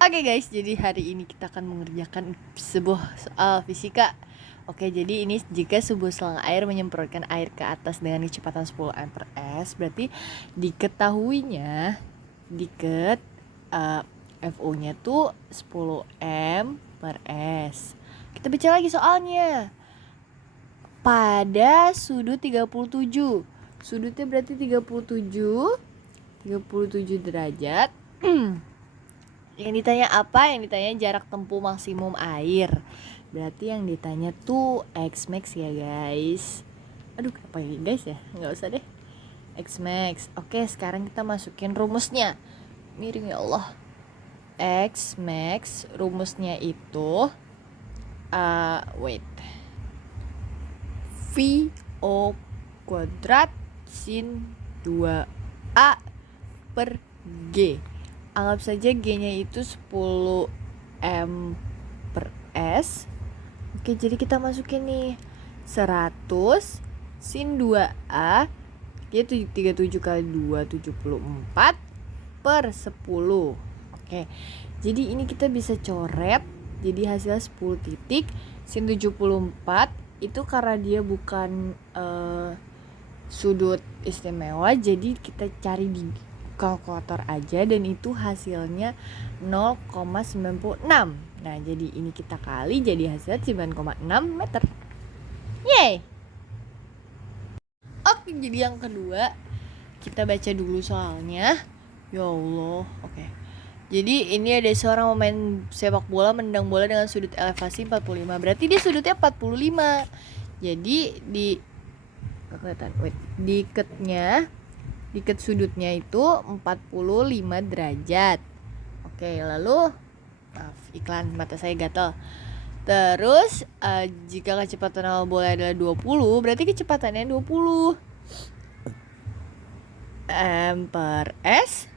Oke guys, jadi hari ini kita akan mengerjakan sebuah soal fisika. Oke, jadi ini jika sebuah selang air menyemprotkan air ke atas dengan kecepatan 10 m/s, berarti diketahuinya diket FO-nya tuh 10 m/s. Kita baca lagi soalnya. Pada sudut 37. Sudutnya berarti 37 derajat. Yang ditanya apa? Yang ditanya jarak tempuh maksimum air. Berarti yang ditanya tuh X max ya guys. Aduh, kenapa ini guys ya? Nggak usah deh. X max. Oke, sekarang kita masukin rumusnya. Miring ya Allah. X max rumusnya itu VO kuadrat sin 2A per G. Anggap saja G-nya itu 10 m/s. Oke, jadi kita masukin nih 100 sin 2A, yaitu 37 kali 2 74 per 10. Oke, jadi ini kita bisa coret. Jadi hasilnya 10 titik. Sin 74 itu karena dia bukan sudut istimewa, jadi kita cari di kalkulator aja dan itu hasilnya 0,96. Nah, jadi ini kita kali jadi hasilnya 9,6 meter. Yeay. Oke, jadi yang kedua kita baca dulu soalnya. Ya Allah, oke. Jadi ini ada seorang pemain sepak bola menendang bola dengan sudut elevasi 45. Berarti dia sudutnya 45. Jadi diket sudutnya itu 45 derajat. Oke, lalu maaf, iklan mata saya gatal. Terus jika kecepatan awal bola adalah 20, berarti kecepatannya 20 m/s.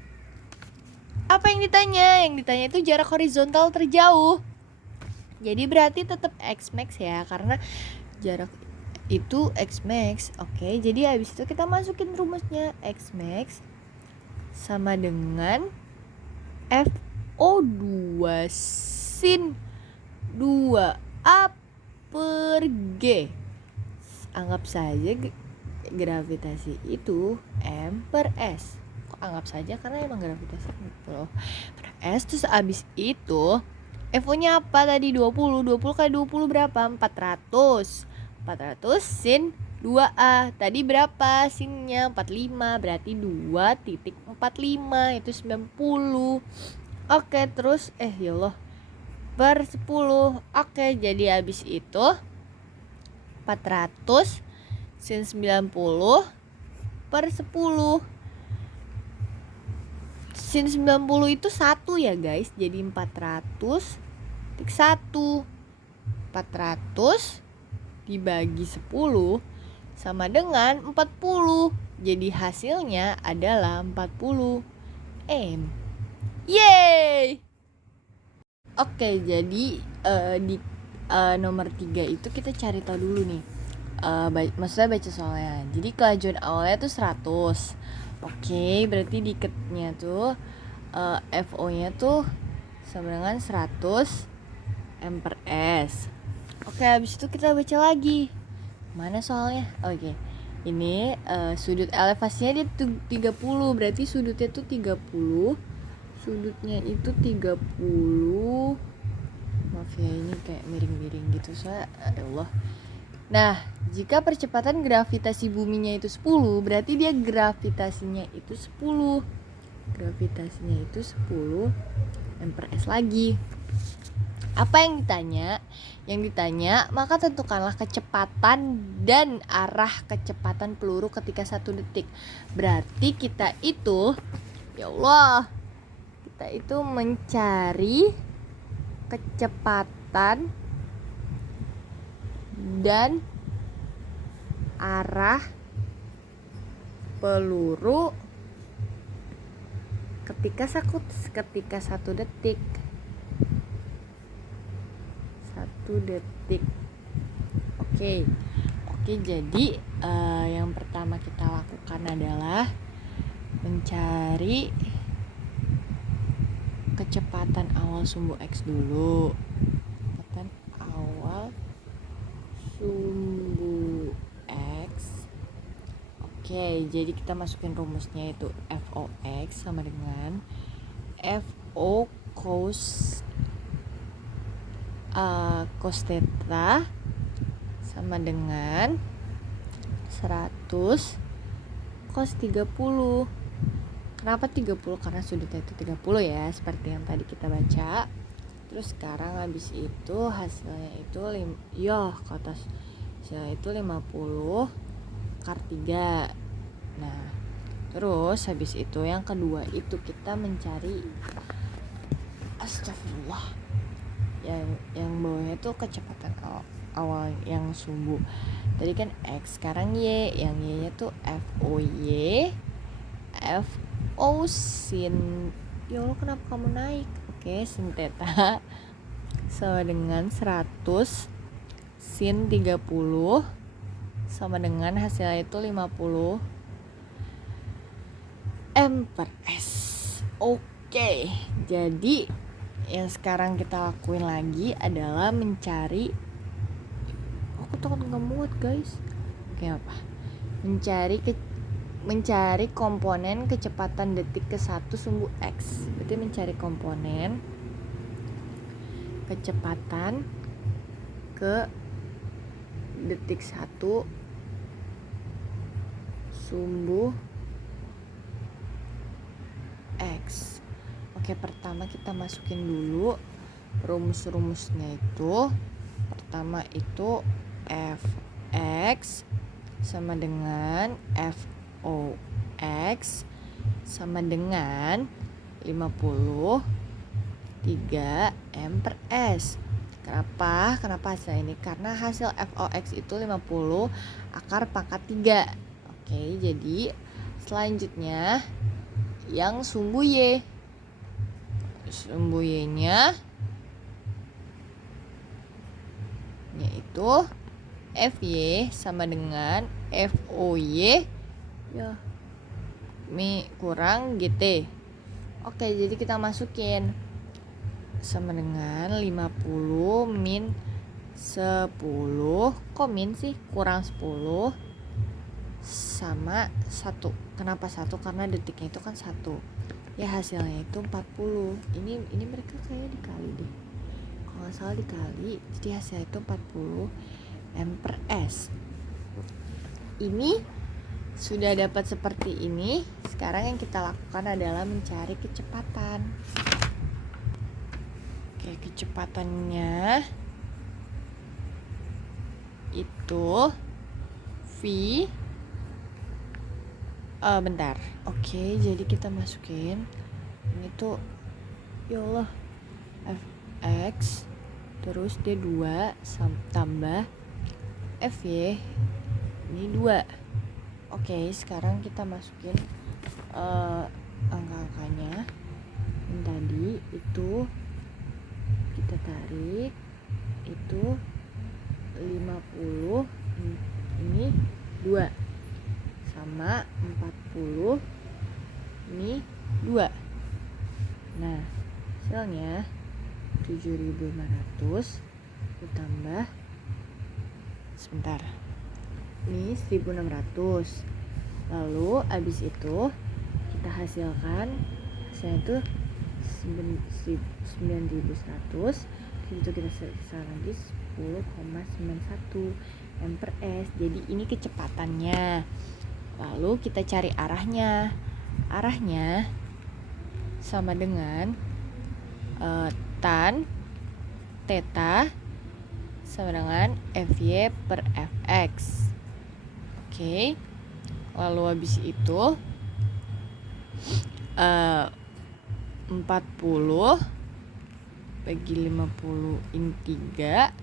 Apa yang ditanya? Yang ditanya itu jarak horizontal terjauh. Jadi berarti tetap X max ya, karena jarak itu X max. Oke, jadi habis itu kita masukin rumusnya. X max sama dengan FO2 sin 2A per G. Anggap saja gravitasi itu m/s. Kok anggap saja? Karena emang gravitasi itu per S. Terus abis itu FO-nya apa tadi? 20 kali 20 berapa? 400 sin 2A. Tadi berapa sinnya? 45. Berarti 2.45 itu 90. Oke, terus ya Allah, per 10. Oke, jadi habis itu 400 sin 90 per 10. Sin 90 itu 1 ya guys. Jadi 400 dibagi 10 sama dengan 40. Jadi hasilnya adalah 40 M. Yeay. Oke, jadi di nomor 3 itu kita cari tahu dulu nih. Maksudnya baca soalnya. Jadi kelajuan awalnya tuh 100. Oke, berarti diketnya tuh FO-nya tuh sama dengan 100 m/s. Oke, habis itu kita baca lagi. Mana soalnya? Oke. Ini sudut elevasinya dia 30. Berarti sudutnya tuh 30. Sudutnya itu 30. Maaf ya, ini kayak miring-miring gitu. Soalnya Allah. Nah, jika percepatan gravitasi buminya itu 10, berarti dia gravitasinya itu 10. Gravitasinya itu 10 m/s lagi. Apa yang ditanya? Yang ditanya, maka tentukanlah kecepatan dan arah kecepatan peluru ketika 1 detik. Berarti kita itu, ya Allah, kita itu mencari kecepatan dan arah peluru ketika 1 detik. 1 detik. Oke, jadi yang pertama kita lakukan adalah mencari kecepatan awal sumbu X dulu. Kecepatan awal sumbu X. Oke, jadi kita masukin rumusnya itu f(x) sama dengan f(o) cos theta sama dengan 100 cos 30. Kenapa 30? Karena sudutnya itu 30 ya, seperti yang tadi kita baca. Terus sekarang habis itu hasilnya itu ke atas. Hasilnya itu 50 akar 3. Nah, terus habis itu yang kedua itu kita mencari astagfirullah. Yang bawahnya itu kecepatan awal yang sumbu. Tadi kan X, sekarang Y. Yang Y-nya tuh FOY FO sin, ya Allah kenapa kamu naik? Oke, sin theta sama dengan 100 sin 30 sama dengan hasilnya itu 50 M per S. Oke, jadi yang sekarang kita lakuin lagi adalah mencari, aku takut nggak muat guys. Oke, apa? Mencari komponen kecepatan detik ke 1 sumbu X. Berarti mencari komponen kecepatan ke detik 1 sumbu X. Oke, pertama kita masukin dulu rumus-rumusnya itu. Pertama itu fx sama dengan fox sama dengan 50 3 M per S. Kenapa hasil ini? Karena hasil fox itu 50 akar pangkat 3. Oke, jadi selanjutnya yang sumbu Y. Sumbu Y-nya yaitu FY sama dengan FOY ya kurang GT. Oke, jadi kita masukin sama dengan 50 min 10. Kok min sih? Kurang 10 sama 1. Kenapa 1? Karena detiknya itu kan 1. Ya hasilnya itu 40. Ini mereka kayak dikali deh. Kalau nggak salah dikali. Jadi hasilnya itu 40 M per S. Ini sudah dapat seperti ini. Sekarang yang kita lakukan adalah mencari kecepatan. Oke, kecepatannya itu V. Bentar. Oke, jadi kita masukin ini tuh, ya Allah, fx terus D2 tambah fy ini 2. Oke, sekarang kita masukin angka-angkanya yang tadi itu kita tarik itu 50 ini 2 sama 40 ini 2. Nah, hasilnya 7.500 ditambah sebentar. Ini 1.600. Lalu habis itu kita hasilkan hasilnya itu 9.100. Itu kita hasilkan lagi 10,91 M per S. Jadi ini kecepatannya. Lalu kita cari arahnya. Arahnya sama dengan tan theta sama dengan Fy per Fx. Oke. Lalu habis itu 40 bagi 50 ini 3.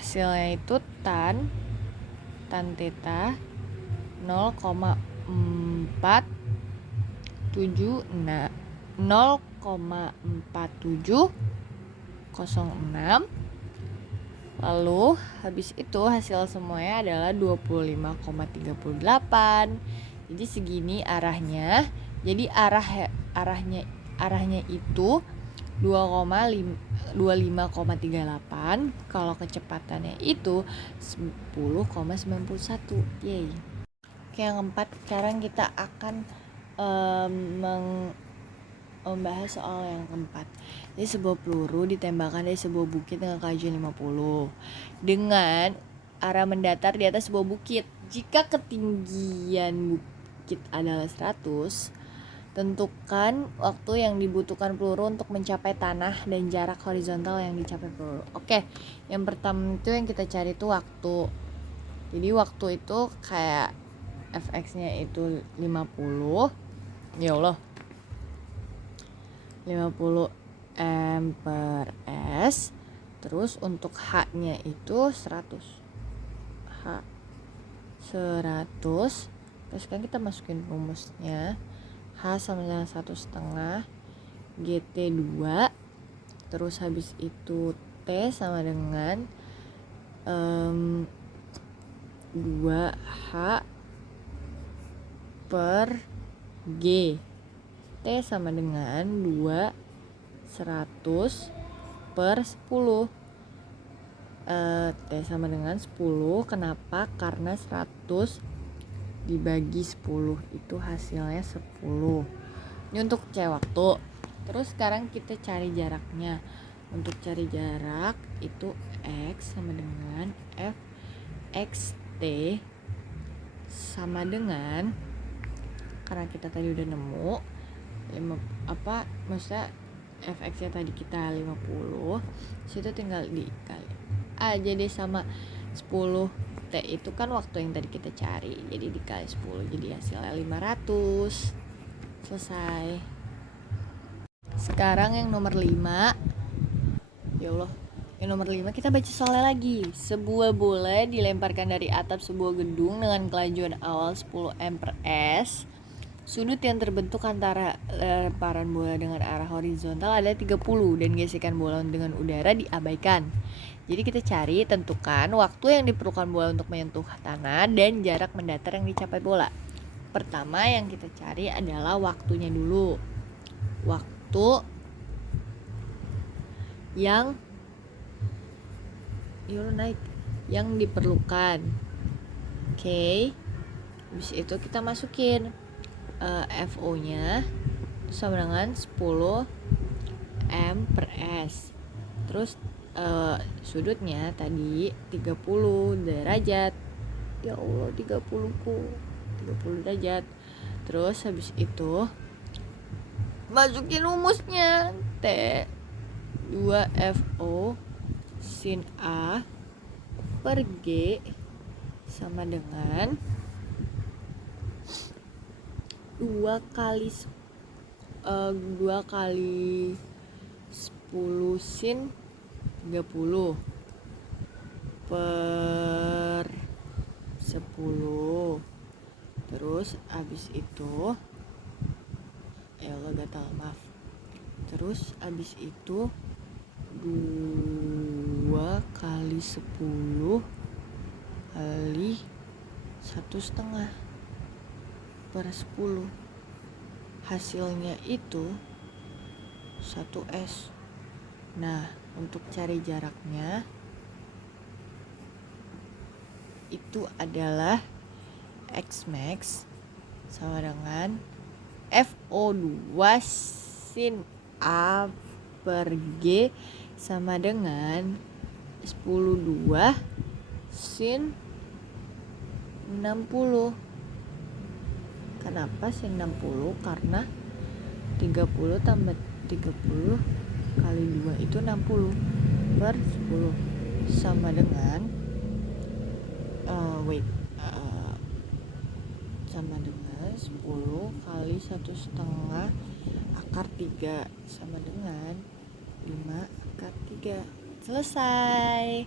Hasilnya itu tan theta 0,4706. Lalu habis itu hasil semuanya adalah 25,38. Jadi segini arahnya. Jadi arahnya itu 25,38. Kalau kecepatannya itu 10,91. Yeay. Oke, yang keempat, sekarang kita akan membahas soal yang keempat. Jadi sebuah peluru ditembakkan dari sebuah bukit dengan kelayuan 50 dengan arah mendatar di atas sebuah bukit. Jika ketinggian bukit adalah 100, tentukan waktu yang dibutuhkan peluru untuk mencapai tanah dan jarak horizontal yang dicapai peluru. Oke, yang pertama itu yang kita cari itu waktu. Jadi waktu itu kayak fx-nya itu 50. Ya Allah. 50 m per s. Terus untuk h-nya itu 100. H 100. Terus kan kita masukin rumusnya. H sama dengan 1/2 GT 2. Terus habis itu T sama dengan 2H per G. T sama dengan 100 per 10. T sama dengan 10. Kenapa? Karena 100 dibagi 10 itu hasilnya 10. Ini untuk cari waktu. Terus sekarang kita cari jaraknya. Untuk cari jarak itu X sama dengan FXT sama dengan, karena kita tadi udah nemu maksudnya fx-nya tadi kita 50, situ tinggal dikali aja deh sama 10. T itu kan waktu yang tadi kita cari, jadi dikali 10, jadi hasilnya 500. Selesai. Sekarang yang nomor 5. Ya Allah, yang nomor 5 kita baca soalnya lagi. Sebuah bola dilemparkan dari atap sebuah gedung dengan kelajuan awal 10 m per s. Sudut yang terbentuk antara lemparan bola dengan arah horizontal ada 30 dan gesekan bola dengan udara diabaikan. Jadi kita cari, tentukan waktu yang diperlukan bola untuk menyentuh tanah dan jarak mendatar yang dicapai bola. Pertama yang kita cari adalah waktunya dulu. Waktu yang diperlukan. Oke. Habis itu kita masukin FO-nya sama dengan 10 m per s. Terus sudutnya tadi 30 derajat. Ya Allah, 30 derajat. Terus habis itu masukin rumusnya. T 2FO sin A per G sama dengan 2 kali 10 sin 30 per 10. Terus abis itu Terus abis itu 2 kali 10 kali 1/2 per 10. Hasilnya itu 1S. Nah, untuk cari jaraknya itu adalah X max sama dengan FO2 sin A per G sama dengan 10/2 sin 60. Kenapa sin 60? Karena 30 tambah 30 kali 2 itu 60 per 10 sama dengan sama dengan 10 kali 1/2 akar 3 sama dengan 5 akar 3. Selesai.